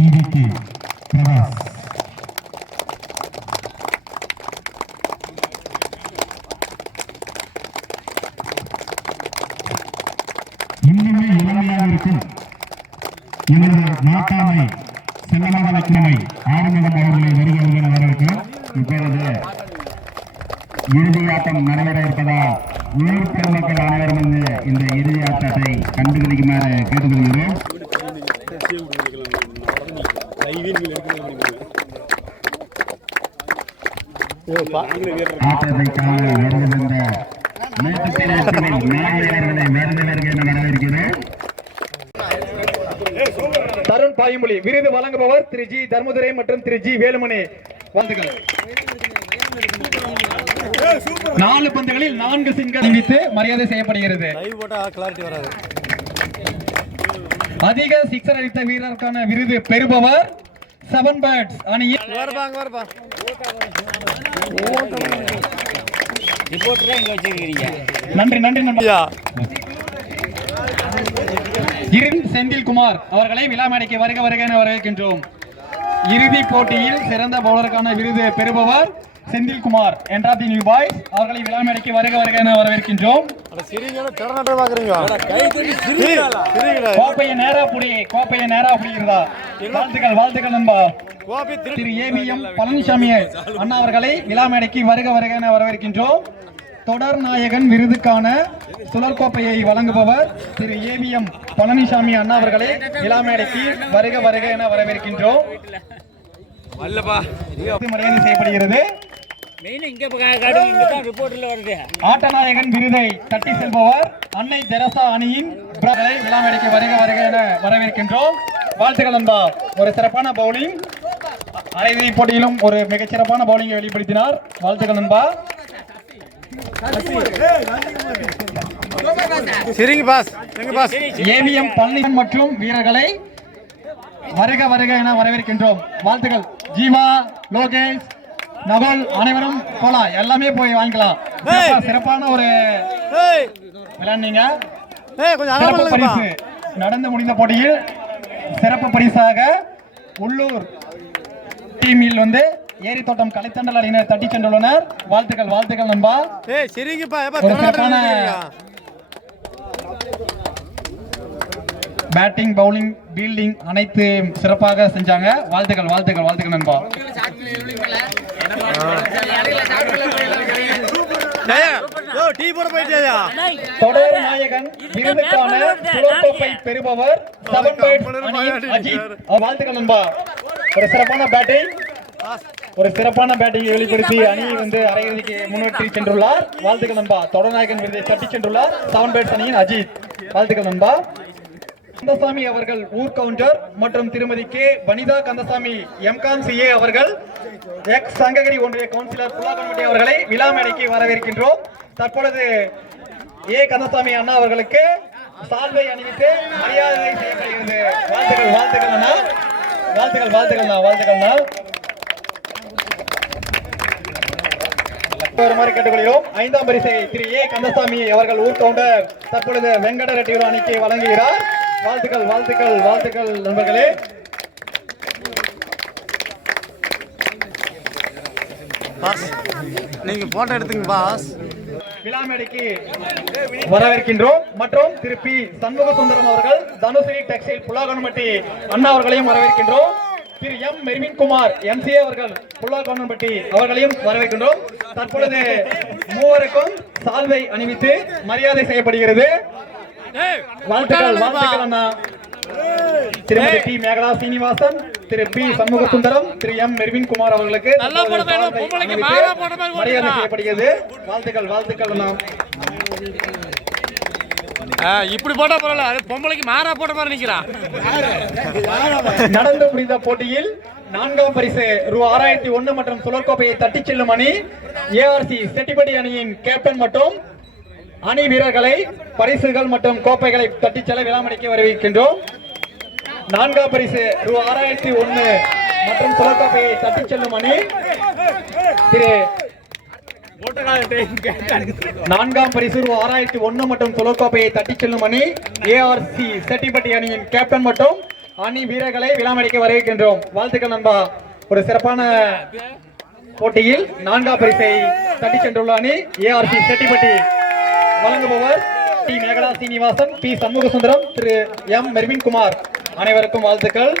TVK Prakash. இன்னுமே இளமையாக இருக்கும் எங்களது நாட்டாமை செல்லமாக லட்சுமி ஆறுமுகம் அவர்களை வருகிறவர்கள் வரவேற்கிறோம். இப்பொழுது இறுதி ஆட்டம் நடைபெற இருப்பதால் ஊர் பொதுமக்கள் அனைவரும் வந்து இந்த இறுதி ஆட்டத்தை கண்டுபிடிக்குமாறு கேட்டுக்கொள்கிறோம். ஆட்டத்தை காண வருகின்ற மேட்டுத்திரை நாயகர்களை வருகிறவர்கள் என வரவேற்கிறோம். தருண் பாயுமொழி விருது வழங்குபவர் திரு ஜி தர்மதுரை மற்றும் திரு ஜி வேலுமணி. வாழ்த்துக்கள். 4 பந்துகளில் 4 சிங்கங்கள் அறிவித்து மரியாதை செய்யப்படுகிறது. அதிக சிக்ஸர் அடித்த வீரருக்கான விருது பெறுபவர் 7 பேட்ஸ் அணியின் நன்றி நன்றி நன்றி செந்தில்குமார் அவர்களை விழா மேடைக்கு வருக வருக என வரவேற்கின்றோம். இறுதி போட்டியில் சிறந்த பவுலருக்கான விருது பெறுபவர் செந்தில்குமார் என்றாதி நியூ பாய்ஸ் அவர்களை விழா மேடைக்கு வருக வருக என வரவேற்கின்றோம். கோப்பையை நேரா புடிக்கிறதா? வாழ்த்துக்கள் வாழ்த்துக்கள் நண்பா. திரு ஏவிஎம் பழனிசாமி அண்ணா அவர்களை விழா மேடைக்கு வருக வருக என வரவேற்கின்றோம். தொடர் நாயகன் விருதுக்கான சுழற்கோப்பையை வழங்குபவர் திரு ஏவிஎம் பழனிசாமி அண்ணா அவர்களை விழா மேடைக்கு வருக வருக என வரவேற்கின்றோம். மரியாதை செய்யப்படுகிறது. ஆட்டநாயகன் விருதை தட்டி செல்பவர் அன்னை தெரசா அணியின் விழா மேடைக்கு வருக வருக என வரவேற்கின்றோம். வாழ்த்துக்கள் நண்பா. ஒரு சிறப்பான பவுலிங், அரையிறுதி போட்டியிலும் ஒரு மிகச்சிறப்பான பவுலிங்கை வெளிப்படுத்தினார். வாழ்த்துக்கள் நண்பா. ஏவிஎம் பழனிசாமி மற்றும் வீரர்களை வருக வருக என வரவேற்கின்றோம். வாழ்த்துக்கள். ஜீவா, லோகேஷ், நவல் அனைவரும் போலாம், எல்லாமே போய் வாங்கிக்கலாம். சிறப்பான ஒரு விளையாண்டீங்க. சிறப்பு பரிசு நடந்து முடிந்த போட்டியில் சிறப்பு பரிசாக உள்ளூர் டீமில் வந்து ஏரி தோட்டம் கலைத்தண்டல் அணியினர் தட்டி சென்றுள்ளனர். வாழ்த்துக்கள் வாழ்த்துக்கள் நண்பா. ஒரு சிறப்பான பேட்டிங், பவுலிங், ஃபீல்டிங் அனைத்து சிறப்பாக செஞ்சாங்க. வாழ்த்துக்கள் வாழ்த்துக்கள் வாழ்த்துக்கள் நண்பா. தொடர் நாயகன் விருதுக்கான சுழற்கோப்பை பெறுபவர் 7 பேட்ஸ் அணியின் அஜித். வாழ்த்துக்கள் நண்பா. ஒரு சிறப்பான பேட்டிங்கை வெளிப்படுத்தி அணியை வந்து அரையிறுதிக்கு முன்னேற்றி சென்றுள்ளார். வாழ்த்துக்கள் நண்பா. தொடர் நாயகன் விருதை தட்டி சென்றுள்ளார் 7 பேட்ஸ் அணியின் அஜித். வாழ்த்துக்கள் நண்பா. கந்தசாமி அவர்கள் ஊர் கவுண்டர் மற்றும் திருமதி K Vanitha Kandasamy MCom CA அவர்கள் எக்ஸ் சங்ககிரி ஒன்றிய கவுன்சிலர் புல்லாக்கன்மட்டி அவர்களை விழா மேடைக்கு வரவேற்கின்றோம். தற்பொழுது ஏ கந்தசாமி அண்ணா அவர்களுக்கு சால்வை அணிவித்து மரியாதை செய்யப்படுகிறது. வாழ்த்துக்கள் வாழ்த்துக்கள் அண்ணா. வாழ்த்துக்கள் வாழ்த்துக்கள் வாழ்த்துக்கள்ண்ணா. மாதிரி கேட்டுக்கொள்கிறோம். 5ஆம் பரிசை திரு ஏ கந்தசாமி அவர்கள் ஊர் கவுண்டர் தற்பொழுது வெங்கட ரெட்டியூர் அணிக்கு வழங்குகிறார். வாழ்த்துக்கள் வாழ்த்துக்கள் வாழ்த்துக்கள் நண்பர்களே. நீங்க போட்டோ எடுத்துங்க பாஸ். விழா மேடைக்கு வரவேற்கின்றோம். மற்றும் திரு பி சண்முக சுந்தரம் அவர்கள் தனுஸ்ரீ டெக்ஸ்டைல் புல்லாகனம்பட்டி அண்ணா அவர்களையும் வரவேற்கின்றோம். திரு எம் மெர்வின் குமார் எம்சிஏ அவர்கள் புல்லாகனம்பட்டி அவர்களையும் வரவேற்கின்றோம். தற்பொழுது மூவருக்கும் சால்வை அணிவித்து மரியாதை செய்யப்படுகிறது. வாழ்த்துக்கள் வாழ்த்துக்கள் அண்ணா. திருமதி டி மேகலா சீனிவாசன், திரு பி சண்முக சுந்தரம், திரு எம் மெர்வின் குமார் அவர்களுக்கு மரியாதை செய்யப்படுகிறது. வாழ்த்துக்கள் வாழ்த்துக்கள் அண்ணா. இப்படி போட்டா பரவாயில்ல, பொம்பளைக்கு மாறா போட்ட மாதிரி நிக்கிறான். நடந்து முடிந்த போட்டியில் 4ஆம் பரிசு ரூ.6001 மற்றும் சுழற்கோப்பையை தட்டி செல்லும் அணி ஏஆர்சி செட்டிப்பட்டி அணியின் கேப்டன் மற்றும் அணி வீரர்களை பரிசுகள் மற்றும் கோப்பைகளை தட்டி செல்ல விழா மேடைக்கு வரவேற்கின்றோம். 4ஆம் பரிசு ரூ.6001 மற்றும் சுழற்கோப்பையை தட்டி செல்லும் அணி திரு 4ஆம் பரிசு ரூ.6001 மற்றும் சுழற்கோப்பையை தட்டி செல்லும் அணி ஏஆர்சி செட்டிப்பட்டி அணியின் கேப்டன் மற்றும் அணி வீரர்களை விழாமடிக்க வரவேற்கின்றோம். வாழ்த்துக்கள் நண்பா. ஒரு சிறப்பான போட்டியில் 4ஆம் பரிசை தட்டி சென்றுள்ள அணி ARC செட்டிப்பட்டி. வழங்குபவர் டி மேகலா சீனிவாசன், பி சண்முகசுந்தரம், திரு எம் மெர்வின் குமார். அனைவருக்கும் வாழ்த்துக்கள்.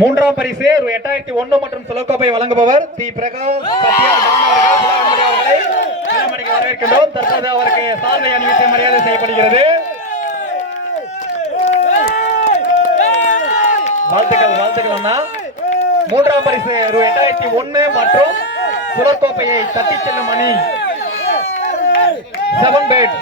மூன்றாம் பரிசு ரூ. 8001 மற்றும் சுலகோப்பை வழங்குபவர் தி பிரகாஷ் அவர்களை வரவேற்கின்றோம். தற்போது அவருக்கு சார்பை அணிவித்து மரியாதை செய்யப்படுகிறது. வாழ்த்துக்கள் வாழ்த்துக்கள் அண்ணா. மூன்றாம் பரிசு ரூ. 8001 மற்றும் சுலகோப்பையை தட்டி செல்லும் அணி 7 பேட்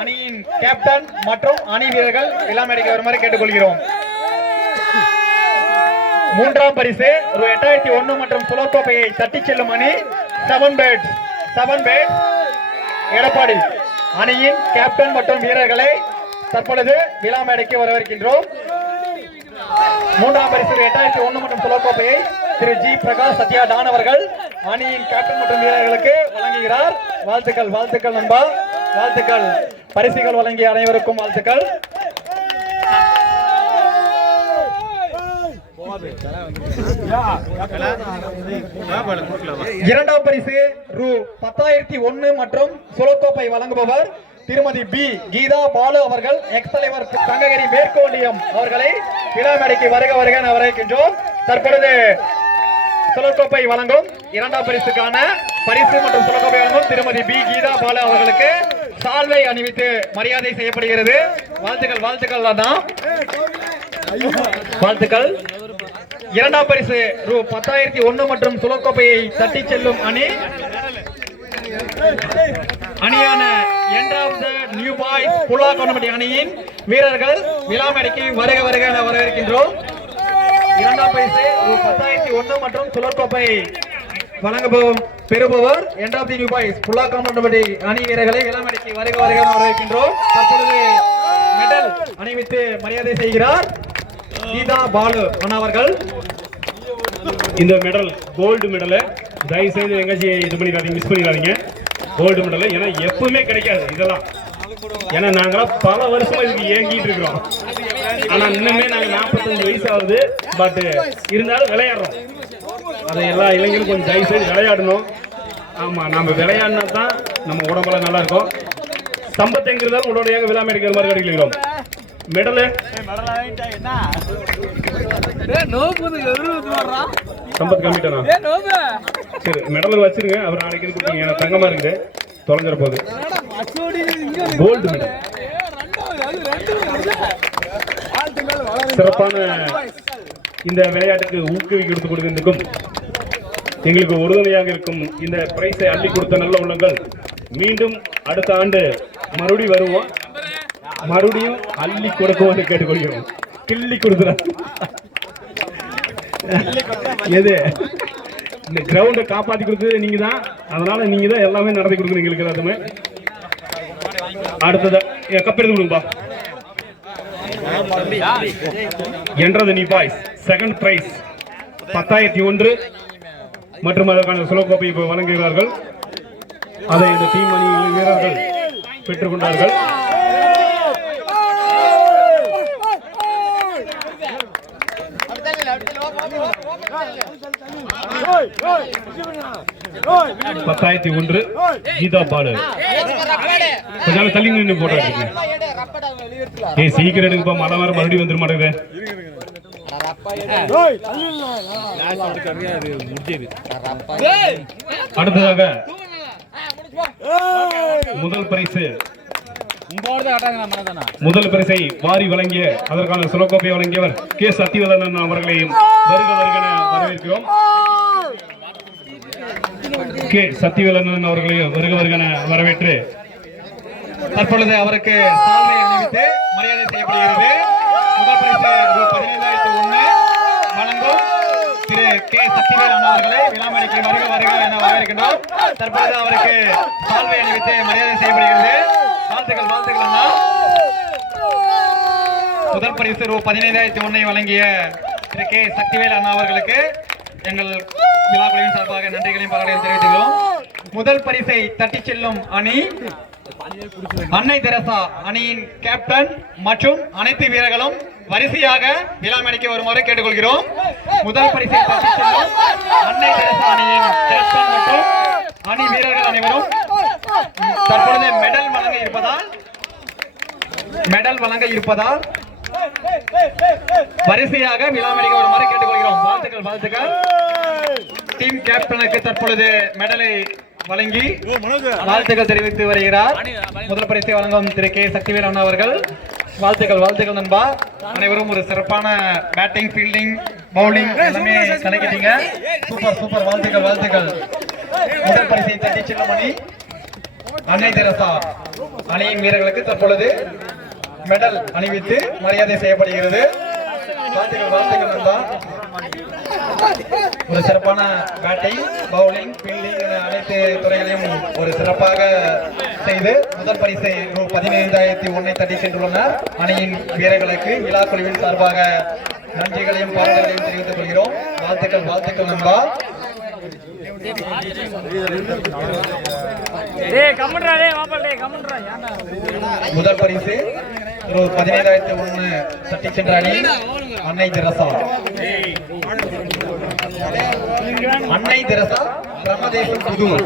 அணியின் கேப்டன் மற்றும் அணி வீரர்கள் விழாமேடைக்கு வருமாறு கேட்டுக்கொள்கிறோம். மூன்றாம் பரிசு ரூ. 8001 மற்றும் சுலகோப்பையை தட்டி செல்லும் அணி 7 பேட் எடப்பாடி அணியின் கேப்டன் மற்றும் வீரர்களை தற்பொழுது விழாமேடைக்கு வரவேற்கின்றோம். மூன்றாம் பரிசு 8001 மற்றும் சுலகோப்பையை திரு ஜி பிரகாஷ் சத்யா டான் அவர்கள் அணியின் கேப்டன் மற்றும் வீரர்களுக்கு வழங்குகிறார். வாழ்த்துக்கள் வாழ்த்துக்கள் நண்பா, வாழ்த்துக்கள். பரிசுகள் வழங்கிய அனைவருக்கும் வாழ்த்துக்கள். இரண்டாம் பரிசு ரூ. 10,001 மற்றும் சுலகோப்பை வழங்குபவர் திருமதி பி கீதா பாலு அவர்கள், எக்ஸ் தலைவர் சங்ககிரி மேற்கு ஒன்றியம் அவர்களை விழாமேடைக்கு வருக வருக வரவேற்கின்றோம். தற்பொழுது சுலகோப்பை வழங்கும் இரண்டாம் பரிசுக்கான பரிசு மற்றும் சுலகோப்பை வழங்கும் திருமதி பி கீதா பாலு அவர்களுக்கு சால்வை அணிவித்து மரியாதை செய்யப்படுகிறது. வாழ்த்துக்கள் வாழ்த்துக்கள் அண்ணா, வாழ்த்துக்கள். இரண்டாம் பரிசு ரூ. 10,001 மற்றும் சுலகோப்பையை தட்டி செல்லும் அணியான நியூ பாய்ஸ் புலா கவுண்டமட்டி அணியின் வீரர்கள் விழாமேடைக்கு வருக வருக வரவேற்கின்றோம். இரண்டாம் பரிசு ரூ. 10,001 மற்றும் சுலகோப்பை பெறுபவர் நியூ பாய்ஸ் புலா கவுண்டமட்டி அணி வீரர்களை விழாமேடைக்கு வருக வருக வரவேற்கின்றோம். தற்பொழுது மெடல் அணிவித்து மரியாதை செய்கிறார் கீதா பாலு அண்ணா அவர்கள். இந்த மெடல் கோல்டு மெடலை தயவு செய்து எங்கேயாச்சும் இது பண்ணிடாதீங்க, மிஸ் பண்ணிடாதீங்க. கோல்டு மெடல் ஏன்னா எப்பவுமே கிடைக்காது இதெல்லாம். ஏன்னா நாங்களாம் பல வருஷமா இதுக்கு ஏங்கிட்டு இருக்கிறோம். ஆனா இன்னுமே நாங்க 45 வயசு ஆகுது. பட் இருந்தாலும் விளையாடுறோம். அதை எல்லா இளைஞர்களும் கொஞ்சம் தயவு செய்து விளையாடணும். ஆமா, நம்ம விளையாடினா தான் நம்ம உடம்பெல்லாம் நல்லா இருக்கும். சம்பத் எங்க இருந்தாலும் உடனடியாக விழாம எடுக்கிற மாதிரி கிடைக்கிறோம். மெடலு சம்பத் கம்மிட்டானா? சரி, மெடல் வச்சிருங்க. அவர் நாளைக்கு கொடுத்தீங்க. எனக்கு தங்கமா இருக்குது, தொலைஞ்சிட போகுது. Gold medal. சிறப்பான இந்த விளையாட்டுக்கு ஊக்குவிக்க கொடுத்திருக்கும் எங்களுக்கு உறுதுணையாக இருக்கும் இந்த பிரைஸை அள்ளி கொடுத்த நல்ல உள்ளங்கள் மீண்டும் அடுத்த ஆண்டு மறுபடி வருவோம். மறுபடியும் அள்ளி கொடுக்குவோம் கேட்டுக்கொள்கிறோம். கிள்ளி கொடுக்குறோம். எது இந்த கிரவுண்டை காப்பாற்றி கொடுத்தது நீங்க தான். அதனால நீங்க தான் எல்லாமே நடத்தி கொடுக்கணும் எங்களுக்கு எல்லாத்துமே. அடுத்தது கப்பெடுத்து கொடுங்கப்பா. என்றது நீ பாய்ஸ் செகண்ட் பிரைஸ் 10,001 மற்றும் அதற்கான சுலகோப்பை வழங்குகிறார்கள். அதை இந்த டீம் அணி வீரர்கள் பெற்றுக் கொண்டார்கள். பத்தாயிரத்தி கீதா பாலு கொஞ்சம் தள்ளி நின்று போட்டோ சீக்கிரம் எடுங்கப்பா. மழை வர மறுபடியும் வந்துட மாட்டேங்குது. அடுத்ததாக முதல் பரிசை வாரி வழங்கிய அதற்கான சுலகோப்பை வழங்கியவர் கே சத்தியவதன் அவர்களையும் வருக வருகென வரவேற்கிறோம். கே சத்தியவதன் அவர்களையும் வருக வருகென வரவேற்று தற்பொழுது அவருக்கு சால்வை அணிவித்து மரியாதை செய்யப்படுகிறது. முதல் பரிசு ரூ. 15,001 வழங்கும் திரு கே சக்திவேல் அண்ணா அவர்களை விழாமணிக்கு வருக வருக என வரவேற்கின்றோம். தற்போது அவருக்கு சால்வை அணிவித்து மரியாதை செய்யப்படுகிறது. வாழ்த்துக்கள் வாழ்த்துக்கள் அண்ணா. முதல் பரிசு ரூ 15,001 வழங்கிய திரு கே சக்திவேல் அண்ணா அவர்களுக்கு எங்கள் விழா குழுவின் சார்பாக நன்றிகளையும் பாராட்டுகளையும் தெரிவித்துள்ளோம். முதல் பரிசை தட்டி செல்லும் அணி அன்னை தெரசா அணியின் கேப்டன் மற்றும் அனைத்து வீரர்களும் வரிசையாக விழா மேடைக்கு வருமாறு கேட்டுக்கொள்கிறோம். முதல் பரிசை தட்டி செல்லும் அன்னை தெரசா அணியின் கேப்டன் மற்றும் அணி வீரர்கள் அனைவரும் தற்பொழுது மெடல் வழங்க இருப்பதால் வரிசையாக விழா மேடைக்கு வருமாறு கேட்டுக்கொள்கிறோம். வாழ்த்துக்கள் வாழ்த்துக்கள். டீம் கேப்டனுக்கு தற்பொழுது மெடலை வழங்கி வாழ்த்துக்கள் தெரிவித்து வருகிறார். முதல் பரிசை வழங்கும் திரு கே சக்திவேல் அண்ணா அவர்கள். வாழ்த்துக்கள் வாழ்த்துக்கள் நண்பா. அனைவரும் ஒரு சிறப்பான பேட்டிங் ஃபீல்டிங் பவுலிங் எல்லாமே கலக்கிட்டீங்க. Super super. வாழ்த்துக்கள் வாழ்த்துக்கள். முதல் பரிசை தட்டி செல்லும் அணி அன்னை தெரசா அணியின் வீரர்களுக்கு தற்பொழுது மெடல் அணிவித்து மரியாதை செய்யப்படுகிறது. வாழ்த்துக்கள் வாழ்த்துக்கள் நண்பா. ஒரு சிறப்பான பேட்டிங் பவுலிங் ஃபீல்டிங் அனைத்து துறைகளையும் ஒரு சிறப்பாக செய்து முதல் பரிசை ரூ 15,001 தட்டி சென்றுள்ளனர். அணியின் வீரர்களுக்கு விழா குழுவின் சார்பாக நன்றிகளையும் பாராட்டுகளையும் தெரிவித்துக் கொள்கிறோம். வாழ்த்துக்கள் வாழ்த்துக்கள் நண்பா. முதல் பரிசு ரூ 15,001 தட்டி சென்ற அணி அன்னை தெரசா. அன்னை தெரசா பிரம்மதேசம் புதூர்.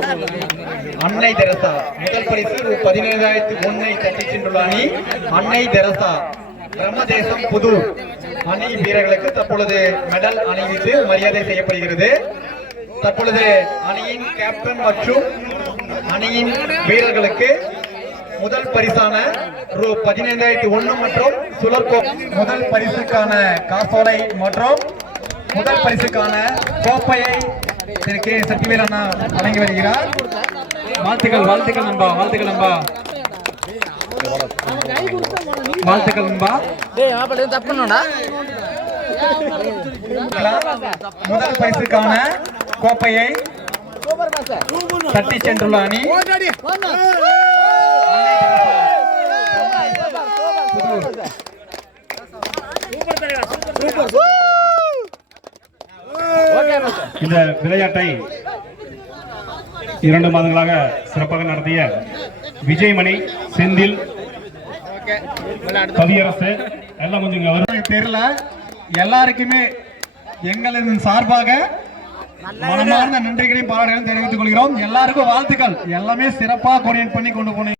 அன்னை தெரசா முதல் பரிசு ரூ 17,001 தட்டி சென்றுள்ள அணி அன்னை தெரசா பிரம்மதேசம் புதூர் அணி வீரர்களுக்கு தற்பொழுது மெடல் அணிவித்து மரியாதை செய்யப்படுகிறது. தற்பொழுது அணியின் கேப்டன் மற்றும் அணியின் வீரர்களுக்கு முதல் பரிசான ரூ 15,001 மற்றும் சுழற்கோ முதல் பரிசுக்கான காசோலை மற்றும் முதல் பரிசுக்கான கோப்பையை திரு கே சக்திவேல் அண்ணா வழங்கி வருகிறார். வாழ்த்துக்கள் வாழ்த்துக்கள் நண்பா. வாழ்த்துக்கள் நண்பா. வாழ்த்துக்கள் நண்பா. முதல் பரிசுக்கான கோப்பையை தட்டி சென்றுள்ள அணி இந்த விளையாட்டை 2 மாதங்களாக சிறப்பாக நடத்திய விஜய்மணி, செந்தில், கவியரசு எல்லாம் கொஞ்சம் தெரியல. எல்லாருக்குமே எங்களின் சார்பாக மனமார்ந்த நன்றிகளையும் பாராட்டுகளையும் தெரிவித்துக் கொள்கிறோம். எல்லாருக்கும் வாழ்த்துக்கள். எல்லாமே சிறப்பாக கோஆர்டினேட் பண்ணி கொண்டு போனீங்க.